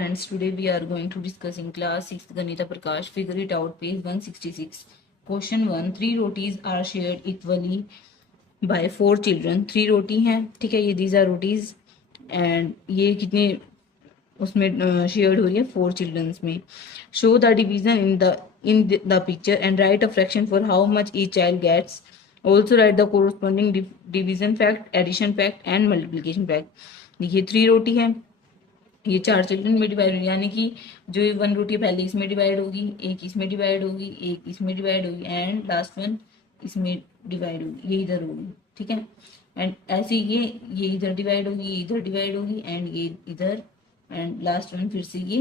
Friends, today we are going to discuss in class 6th Ganita Prakash. Figure it out, page 166. Question 1. 3 rotis are shared equally by 4 children. 3 रोटी हैं, ठीक है, ये these are rotis and ये कितने उसमें shared हो रही है 4 चिल्ड्रंस में. Show the division in the picture and write a fraction for how much each child gets. Also write the corresponding division fact, addition fact and multiplication fact. देखिए 3 रोटी है, ये 4 चिल्ड्रन में डिवाइड होगी, यानी कि जो ये 1 रोटी पहले इसमें डिवाइड होगी, एक इसमें डिवाइड होगी, एक इसमें डिवाइड होगी एंड लास्ट वन इसमें डिवाइड होगी, ये इधर होगी, ठीक है. एंड ऐसे ये इधर डिवाइड होगी, ये इधर डिवाइड होगी एंड ये इधर एंड लास्ट वन फिर से ये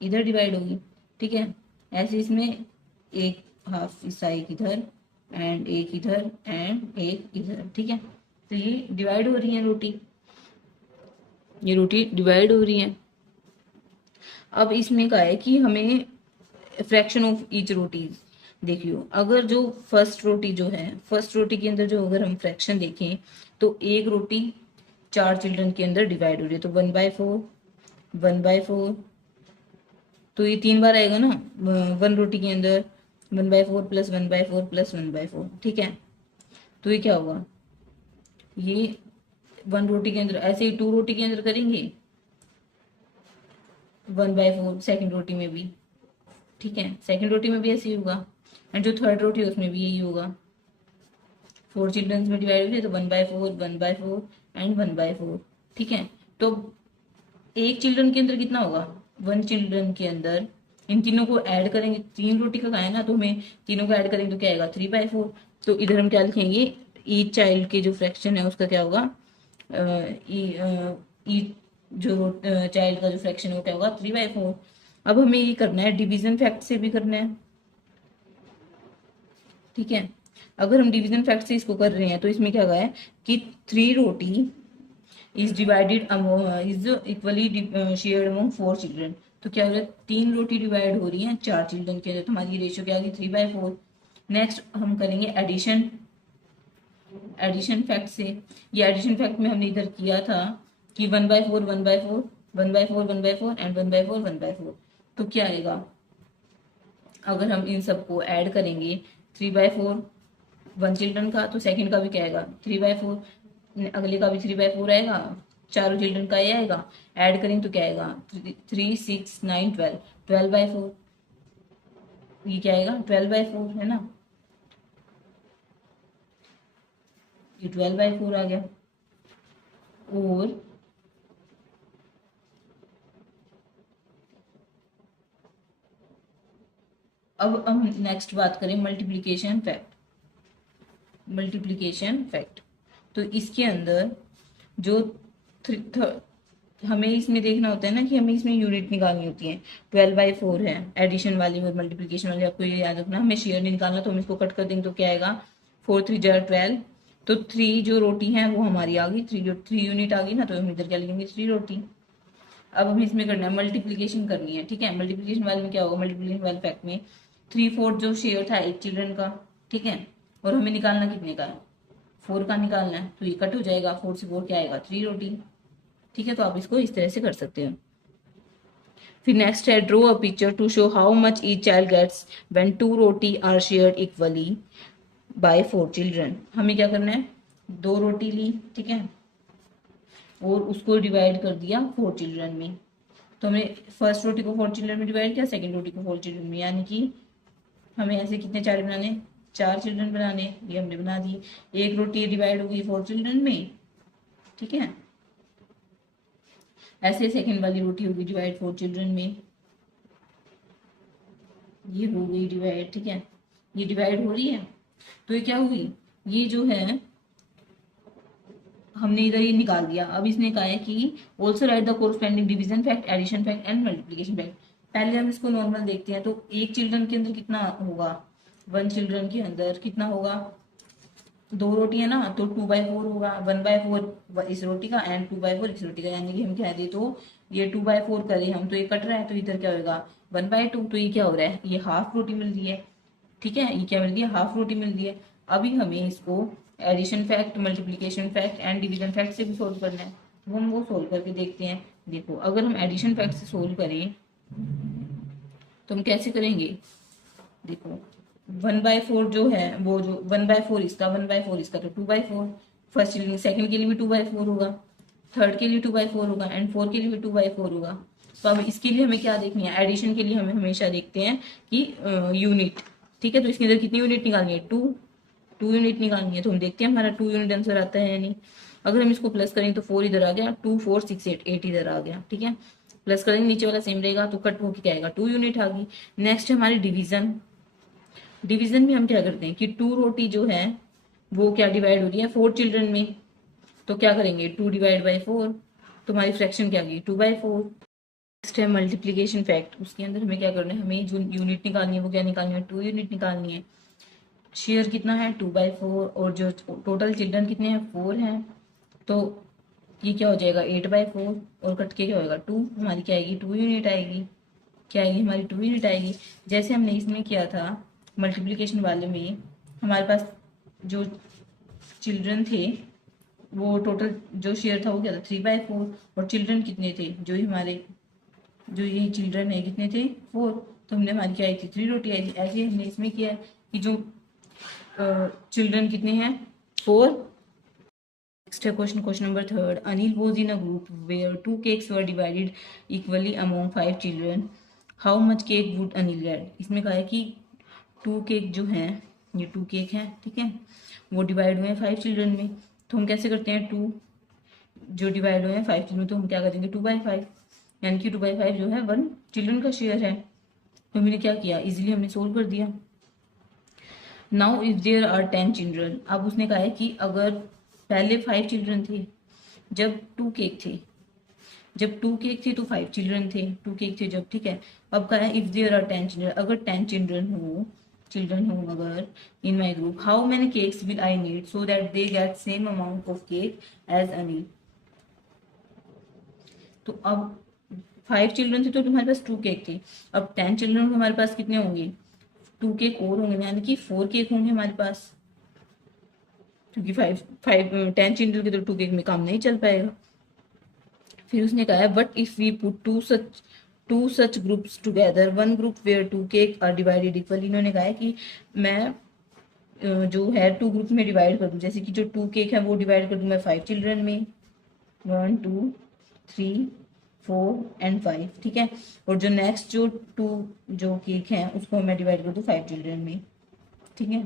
इधर डिवाइड होगी, ठीक है. ऐसे इसमें एक हाफ हिस्सा एक इधर एंड एक इधर एंड एक इधर, ठीक है. तो ये डिवाइड हो रही है रोटी, ये रोटी डिवाइड हो रही है. अब इसमें कहा है कि हमें फ्रैक्शन ऑफ ईच रोटीज. देखियो, अगर जो फर्स्ट रोटी जो है, फर्स्ट रोटी के अंदर जो अगर हम फ्रैक्शन देखें तो एक रोटी 4 चिल्ड्रन के अंदर डिवाइड हो रही है, तो 1/4 1/4, तो ये 3 बार आएगा ना 1 रोटी के अंदर, 1/4 प्लस 1/4 प्लस 1/4, ठीक है. तो ये क्या होगा, ये 1 रोटी के अंदर, ऐसे ही 2 रोटी के अंदर करेंगे 1/4, सेकेंड रोटी में भी, ठीक है, सेकेंड रोटी में भी ऐसे ही होगा एंड जो थर्ड रोटी है उसमें भी यही होगा. 4 चिल्ड्रंस में डिवाइड हुए तो 1/4 1/4 एंड 1/4, ठीक है. तो एक चिल्ड्रन के अंदर कितना होगा, 1 चिल्ड्रन के अंदर इन तीनों को ऐड करेंगे, 3 रोटी का खाया ना, तो हमें तीनों को ऐड करेंगे तो क्या आएगा 3/4. तो इधर हम क्या लिखेंगे, ईच चाइल्ड के जो फ्रैक्शन है उसका क्या होगा, ईच जो चाइल्ड का जो फ्रैक्शन है वो क्या होगा 3/4. अब हमें ये करना है, डिवीजन फैक्ट से भी करना है, ठीक है. अगर हम डिवीजन फैक्ट से इसको कर रहे हैं तो इसमें क्या है कि 3 roti is divided is equally shared among 4 children. तो क्या हो रहा है, 3 रोटी डिवाइड हो रही है 4 चिल्ड्रन के अंदर, तो हमारी रेशियो क्या आ गई 3/4. नेक्स्ट हम करेंगे एडिशन, एडिशन फैक्ट से. ये एडिशन फैक्ट में हमने इधर किया था कि 1/4 1/4 1/4 1/4 एंड 1/4 1/4. तो क्या आएगा, अगर हम इन सबको ऐड करेंगे 3/4 1 चिल्ड्रन का, तो सेकंड का भी क्या आएगा 3/4, अगले का भी 3/4 आएगा, चारों चिल्ड्रन का ये आएगा. ऐड करेंगे तो क्या आएगा 3 6 9 12, 12/4, ये क्या आएगा 12/4 है ना, ये 12/4 आ गया. और अब हम नेक्स्ट बात करें मल्टीप्लीकेशन फैक्ट. मल्टीप्लीकेशन फैक्ट, तो इसके अंदर जो हमें इसमें देखना होता है ना कि हमें इसमें यूनिट निकालनी होती है. 12/4 है एडिशन वाली और मल्टीप्लीकेशन वाली, आपको ये याद रखना. हमें शेयर नहीं निकालना, तो हम इसको कट कर देंगे तो क्या आएगा 4 3 12. तो 3 जो रोटी है वो हमारी आ गई, 3 यूनिट आ गई ना, तो हम इधर क्या लिखेंगे 3 रोटी. अब हमें इसमें करना है मल्टीप्लीकेशन करनी है, ठीक है. मल्टीप्लीकेशन वाले में क्या होगा, मल्टीप्लीकेशन वाले फैक्ट में 3/4 जो शेयर था एक चिल्ड्रन का, ठीक है, और हमें निकालना कितने का है 4 का निकालना है, तो ये कट हो जाएगा, 4 से 4 क्या आएगा 3 रोटी, ठीक है. तो आप इसको इस तरह से कर सकते हो. फिर नेक्स्ट है draw a picture to show how much each child gets when 2 roti are shared equally by 4 children. हमें क्या करना है, 2 रोटी ली, ठीक है, और उसको डिवाइड कर दिया 4 चिल्ड्रन में. तो हमने फर्स्ट रोटी को 4 चिल्ड्रन में डिवाइड किया, सेकंड रोटी को 4 चिल्ड्रन में, यानी कि हमें ऐसे कितने चार्ट बनाने, 4 चिल्ड्रन बनाने, ये हमने बना दी. एक रोटी डिवाइड होगी 4 चिल्ड्रन में, ठीक है. ऐसे सेकंड वाली रोटी होगी डिवाइड 4 चिल्ड्रन में, ये हो गई डिवाइड, ठीक है, ये डिवाइड हो रही है. तो ये क्या हुई, ये जो है हमने इधर ये निकाल दिया. अब इसने कहा है कि also write the corresponding division fact, addition fact and multiplication fact. पहले हम इसको नॉर्मल देखते हैं, तो एक चिल्ड्रन के अंदर कितना होगा, 1 चिल्ड्रन के अंदर कितना होगा, 2 रोटी है ना, तो 2/4 होगा, 1/4 इस रोटी का एंड 2/4 इस रोटी का, यानी कि हम कह दे तो ये 2/4 करें हम, तो ये कट रहा है, तो इधर क्या होगा 1/2. तो ये क्या हो रहा है, ये हाफ रोटी मिल रही है, ठीक है, ये क्या मिल रही है हाफ रोटी मिल रही है. अभी हमें इसको addition fact, multiplication fact and division fact से भी सोल्व करना है, तो हम वो सोल्व करके देखते हैं. देखो अगर हम एडिशन फैक्ट से सोल्व करें तो हम कैसे करेंगे। देखो 1/4 जो है वो जो 1/4 इसका 1/4 इसका तो 2/4, फर्स्ट के लिए सेकंड के लिए भी 2/4 होगा, थर्ड के लिए 2/4 होगा एंड फोर के लिए भी 2/4 होगा। तो अब इसके लिए हमें क्या देखनी है, एडिशन के लिए हमें हमेशा देखते हैं कि यूनिट। ठीक है, तो इसके अंदर कितनी यूनिट निकालनी है, टू यूनिट निकालनी है। तो हम देखते हैं हमारा 2 यूनिट आंसर आता है या नहीं। अगर हम इसको प्लस करें तो 4 इधर आ गया, 2 4 6 8 8 इधर आ गया। ठीक है, प्लस करेंगे नीचे वाला सेम रहेगा तो कट होकर क्या आएगा, 2 यूनिट आ गई। नेक्स्ट है हमारी डिवीजन। डिवीजन में हम क्या करते हैं कि 2 रोटी जो है वो क्या डिवाइड हो रही है 4 चिल्ड्रन में, तो क्या करेंगे 2 डिवाइड बाई 4, तो हमारी फ्रैक्शन क्या गई 2/4। नेक्स्ट है मल्टीप्लीकेशन फैक्ट, उसके अंदर हमें क्या करना है, हमें जो यूनिट निकालनी है वो क्या निकालनी है, 2 यूनिट निकालनी है। शेयर कितना है 2/4 और जो टोटल चिल्ड्रन कितने हैं 4 हैं, तो ये क्या हो जाएगा 8/4 और कट के क्या होएगा 2, हमारी क्या आएगी 2 यूनिट आएगी। क्या आएगी हमारी 2 यूनिट आएगी। जैसे हमने इसमें किया था मल्टीप्लिकेशन वाले में, हमारे पास जो चिल्ड्रन थे वो टोटल जो शेयर था वो क्या था 3/4 और चिल्ड्रन कितने थे, जो ही हमारे जो ये चिल्ड्रन है कितने थे 4, तो हमने हमारी क्या आई थी 3 रोटी आई थी। ऐसे ही हमने इसमें किया कि जो चिल्ड्रन कितने हैं 4। नेक्स्ट है question number 3। Anil was in a group where 2 cakes were divided equally among 5 children, how much cake would Anil get. इसमें कहा है कि 2 केक जो हैं, ये 2 केक हैं, ठीक है, वो डिवाइड हुए हैं 5 चिल्ड्रन में। तो हम कैसे करते हैं 2 जो डिवाइड हुए हैं 5 चिल्ड्रन, तो हम क्या करेंगे 2/5, यानी कि 2/5 जो है 1 चिल्ड्रन का शेयर है। तो हमने क्या किया, इजीली हमने सोल्व कर दिया। Now if there are 10 children, अब उसने कहा है कि अगर पहले 5 चिल्ड्रन थे जब 2 केक थे, जब 2 केक थे तो 5 चिल्ड्रन थे, 2 केक थे जब, ठीक है। अब कहा है इफ देयर आर 10 चिल्ड्रन, अगर 10 चिल्ड्रन हो अगर in my group, how many cakes will I need so that they get same amount of cake as Anil. तो अब 5 चिल्ड्रन थे तो तुम्हारे पास 2 केक थे, अब 10 चिल्ड्रन हमारे पास कितने होंगे 2 केक और होंगे, यानी कि 4 केक होंगे हमारे पास, क्योंकि 10 चिल्ड्रन के तो 2 केक में काम नहीं चल पाएगा। फिर उसने कहा है but if we put two such groups together, one group where 2 cake are divided equally. इन्होंने कहा है कि मैं जो है 2 ग्रुप में डिवाइड कर दूं, जैसे कि जो 2 केक है वो डिवाइड कर दूं मैं 5 चिल्ड्रन में, 1 2 3 4 एंड 5, ठीक है। और जो नेक्स्ट जो 2 जो केक है उसको मैं डिवाइड कर दूं 5 चिल्ड्रन में, ठीक है।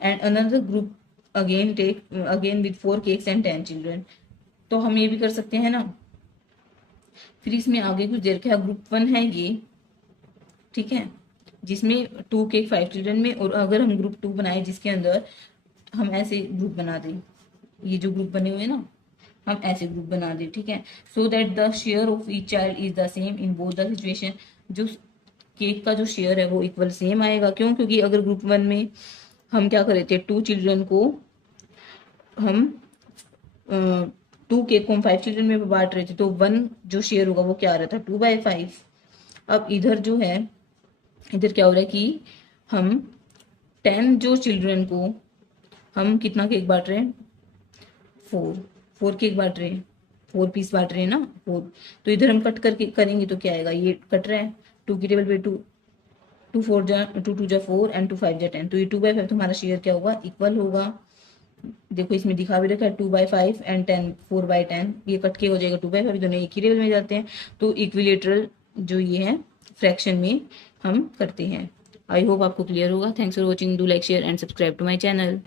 And another group again take again with 4 cakes and 10 children. तो हम ये भी कर सकते हैं ना। फिर इसमें आगे कुछ देर क्या ग्रुप 1 है ये, ठीक है, जिसमें 2 केक 5 चिल्ड्रन में, और अगर हम ग्रुप 2 बनाए जिसके अंदर हम ऐसे ग्रुप बना दें, ये जो ग्रुप बने हुए ना हम ऐसे ग्रुप बना दें, ठीक है, so that the share of each child is the same in both the situation. जो केक का जो शेयर है वो इक्वल सेम आएगा, क्यों, क्योंकि अगर ग्रुप 1 में हम क्या कर रहे थे 2 चिल्ड्रन को हम 2 केक को हम 5 चिल्ड्रन में बांट रहे थे, तो 1 जो शेयर होगा वो क्या आ रहा था 2/5। अब इधर जो है इधर क्या हो रहा है कि हम 10 जो चिल्ड्रन को हम कितना केक बांट रहे हैं 4 केक बांट रहे हैं, 4 पीस बांट रहे हैं ना 4। तो इधर हम कट करके करेंगे तो क्या आएगा, ये कट रहा है 2 की टेबल पे 2, 2 4 जा 2 2 जा 4 एंड 2 5 जा 10, तो ये 2/5 तुम्हारा शेयर क्या होगा इक्वल होगा। देखो इसमें दिखा भी रखा है 2/5 एंड 10 4/10, ये कट के हो जाएगा 2/5, दोनों एक ही टेबल में जाते हैं। तो इक्विलेटरल जो ये है फ्रैक्शन में हम करते हैं। आई होप आपको क्लियर होगा। Thanks for watching, do like share and subscribe to my channel.